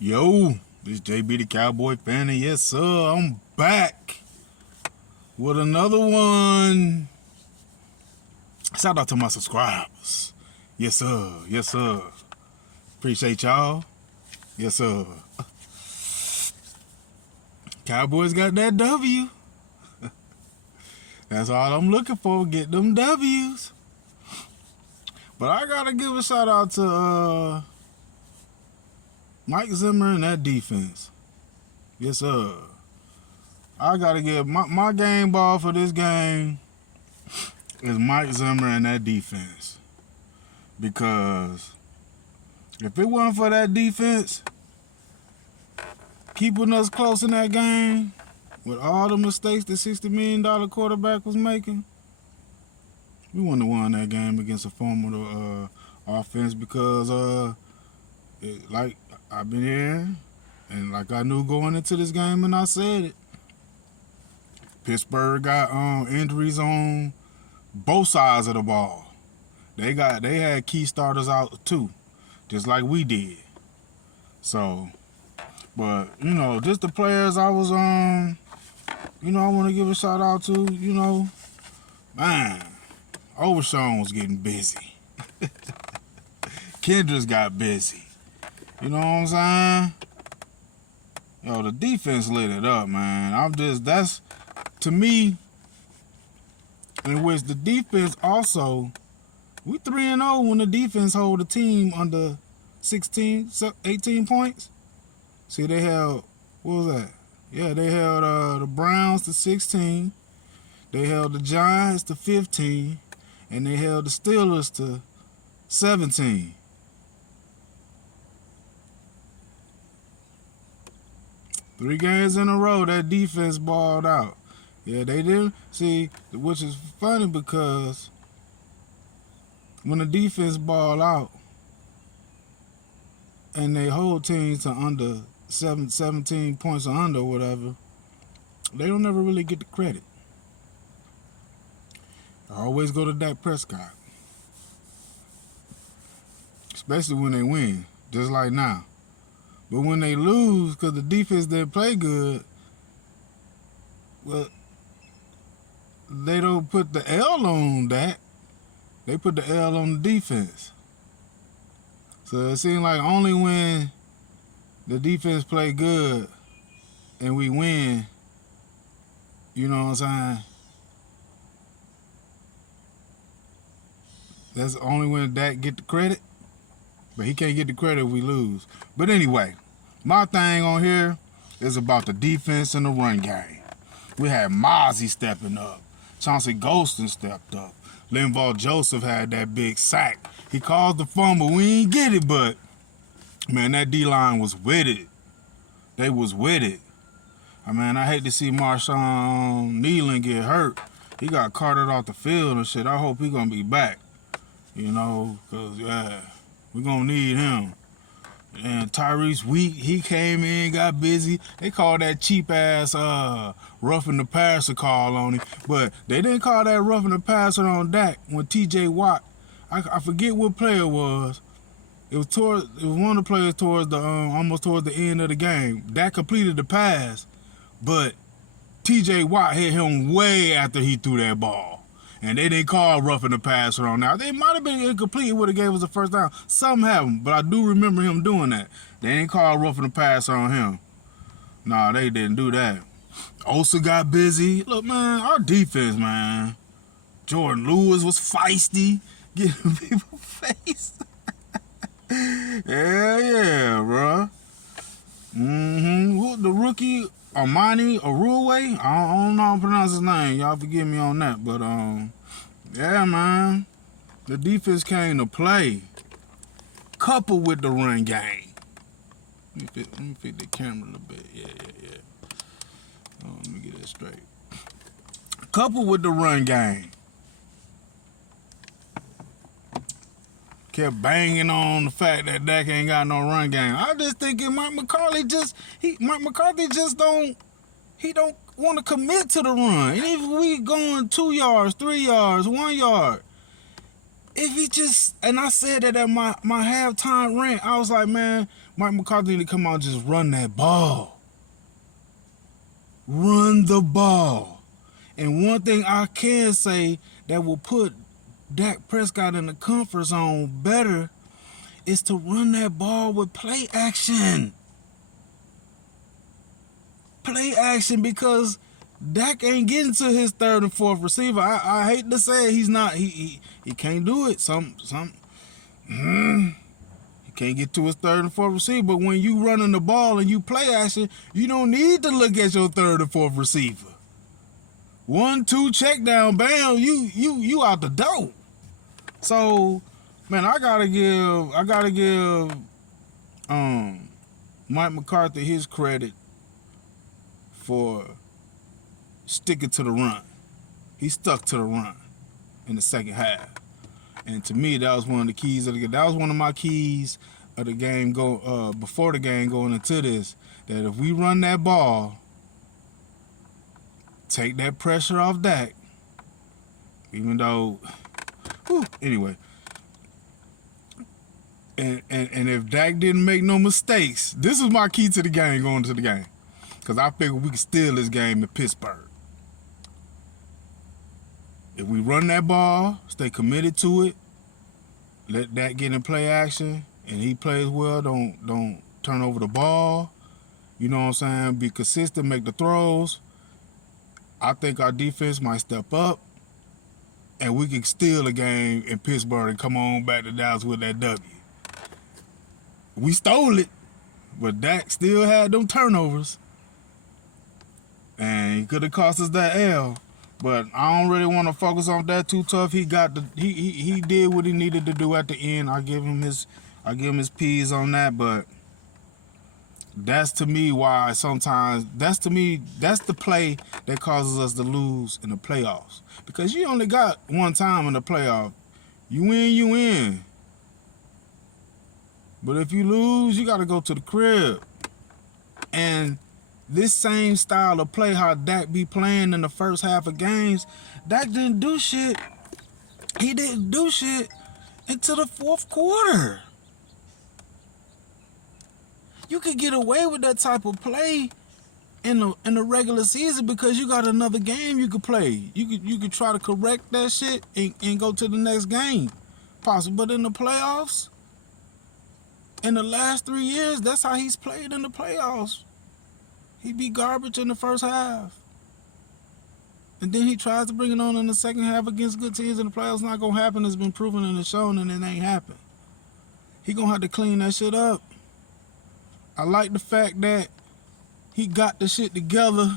Yo, this JB the Cowboy fan, and yes sir, I'm back with another one. Shout out to my subscribers. Yes sir, yes sir. Appreciate y'all. Yes sir. Cowboys got that W. That's all I'm looking for, get them W's. But I gotta give a shout out to Mike Zimmer and that defense. Yes, sir. I gotta give my game ball for this game is Mike Zimmer and that defense. Because if it wasn't for that defense keeping us close in that game, with all the mistakes the $60 million quarterback was making, we wouldn't have won that game against a formidable offense because, like I've been here, and like I knew going into this game, and I said it, Pittsburgh got injuries on both sides of the ball. They had key starters out too, just like we did. So, but just the players I was I want to give a shout out to. Man, Overshawn was getting busy. Kendricks got busy. You know what I'm saying? Yo, the defense lit it up, man. That's, to me, in which the defense also, we 3-0 when the defense hold the team under 16, 18 points. See, they held, what was that? Yeah, they held the Browns to 16. They held the Giants to 15. And they held the Steelers to 17. Three games in a row, that defense balled out. Yeah, they didn't. See, which is funny because when the defense ball out and they hold teams to under 17 points or under or whatever, they don't ever really get the credit. I always go to Dak Prescott. Especially when they win, just like now. But when they lose, because the defense didn't play good, well, they don't put the L on Dak. They put the L on the defense. So it seems like only when the defense play good and we win, you know what I'm saying? That's only when Dak get the credit. But he can't get the credit if we lose. But anyway, my thing on here is about the defense and the run game. We had Mozzie stepping up. Chauncey Golston stepped up. Linval Joseph had that big sack. He caused the fumble. We ain't get it, but, man, that D-line was with it. They was with it. I hate to see Marshawn Nealon get hurt. He got carted off the field and shit. I hope he gonna be back. Because, yeah, we're going to need him. And Tyrese Wheat, he came in, got busy. They called that cheap-ass roughing the passer call on him. But they didn't call that roughing the passer on Dak when T.J. Watt, I forget what player it was. It was one of the players towards the almost towards the end of the game. Dak completed the pass, but T.J. Watt hit him way after he threw that ball. And they didn't call roughing the passer on that. They might have been incomplete. It would have gave us a first down. Some haven't, but I do remember him doing that. They ain't called roughing the passer on him. Nah, they didn't do that. Osa got busy. Look, man, our defense, man. Jordan Lewis was feisty, getting people face. yeah, bro. The rookie, Armani Oruwe, I don't know how to pronounce his name. Y'all forgive me on that. But, yeah, man. The defense came to play. Coupled with the run game. Let me fit the camera a little bit. Yeah. Let me get that straight. Coupled with the run game. Kept banging on the fact that Dak ain't got no run game. I just thinking Mike McCarthy just don't want to commit to the run. And if we going 2 yards, 3 yards, 1 yard, if he just, and I said that at my halftime rant, I was like, man, Mike McCarthy need to come out and just run that ball. Run the ball. And one thing I can say that will put Dak Prescott in the comfort zone better is to run that ball with play action. Play action, because Dak ain't getting to his third and fourth receiver. I hate to say it, he's not. He can't do it. He can't get to his third and fourth receiver. But when you running the ball and you play action, you don't need to look at your third and fourth receiver. 1-2 check down, bam, you out the door. So, man, I gotta give Mike McCarthy his credit for sticking to the run. He stuck to the run in the second half. And to me, that was one of the keys of the game. That was one of my keys of the game before the game going into this. That if we run that ball, take that pressure off Dak. Even though, anyway. And if Dak didn't make no mistakes, this is my key to the game going to the game. Because I figured we could steal this game in Pittsburgh. If we run that ball, stay committed to it, let Dak get in play action, and he plays well, don't turn over the ball, you know what I'm saying, be consistent, make the throws, I think our defense might step up, and we can steal a game in Pittsburgh and come on back to Dallas with that W. We stole it, but Dak still had them turnovers, and he could have cost us that L. But I don't really want to focus on that too tough. He did what he needed to do at the end. I give him his P's on that. But that's to me why sometimes that's the play that causes us to lose in the playoffs. Because you only got one time in the playoff. You win, you win. But if you lose, you got to go to the crib. And this same style of play, how Dak be playing in the first half of games, Dak didn't do shit. He didn't do shit until the fourth quarter. You could get away with that type of play in the regular season because you got another game you could play. You could try to correct that shit and go to the next game, possibly. But in the playoffs, in the last 3 years, that's how he's played in the playoffs. He be garbage in the first half. And then he tries to bring it on in the second half against good teams in the playoffs. It's not going to happen. It's been proven and it's shown, and it ain't happened. He going to have to clean that shit up. I like the fact that he got the shit together.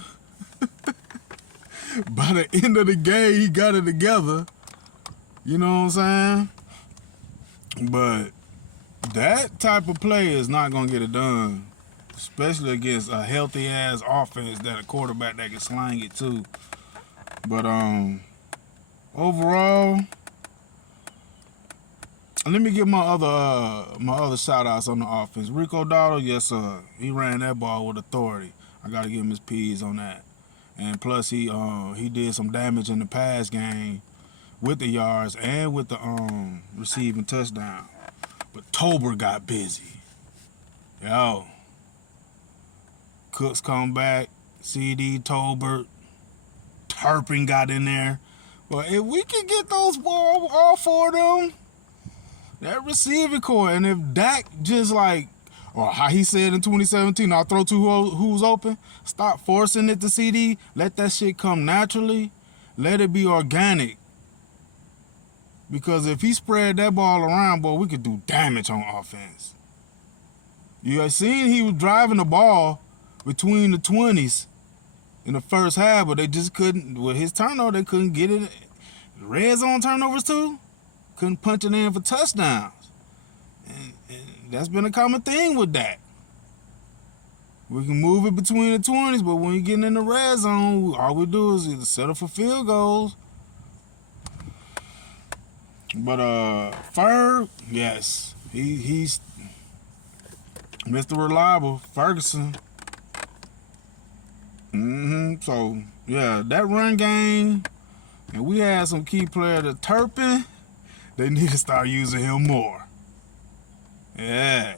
By the end of the game, he got it together. You know what I'm saying? But that type of play is not going to get it done. Especially against a healthy-ass offense that a quarterback that can slang it too. But overall, let me give my other shout-outs on the offense. Rico Dowdle, yes sir. He ran that ball with authority. I got to give him his P's on that. And plus, he did some damage in the pass game with the yards and with the receiving touchdown. But Tober got busy. Yo. Cooks come back, CD, Tolbert, Turpin got in there. But if we can get those all four of them, that receiving core, and if Dak just like, or how he said in 2017, I'll throw to who's open, stop forcing it to CD, let that shit come naturally, let it be organic. Because if he spread that ball around, boy, we could do damage on offense. You have seen he was driving the ball between the 20s in the first half, but they just couldn't, with his turnover, they couldn't get it. Red zone turnovers too, couldn't punch it in for touchdowns. And that's been a common thing with that. We can move it between the 20s, but when you get in the red zone, all we do is either settle for field goals. But Ferg, yes, he's Mr. Reliable, Ferguson. So, yeah, that run game, and we had some key players, the Turpin, they need to start using him more. Yeah.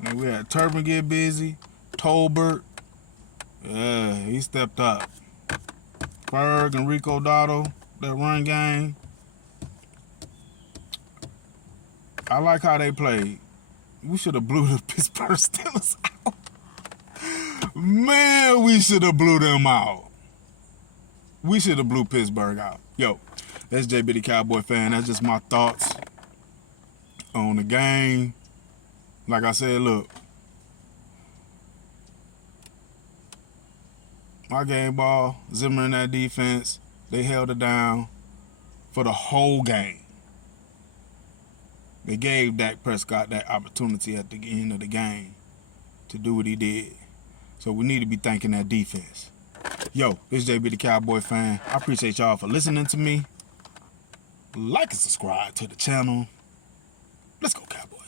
And we had Turpin get busy. Tolbert. Yeah, he stepped up. Ferg and Rico Dotto, that run game. I like how they played. We should have blew the Pittsburgh Steelers out. Man, we should have blew them out. We should have blew Pittsburgh out. Yo, that's JB the Cowboy fan. That's just my thoughts on the game. Like I said, look. My game ball, Zimmer and that defense, they held it down for the whole game. They gave Dak Prescott that opportunity at the end of the game to do what he did. So we need to be thanking that defense. Yo, this is JB the Cowboy fan. I appreciate y'all for listening to me. Like and subscribe to the channel. Let's go, Cowboys.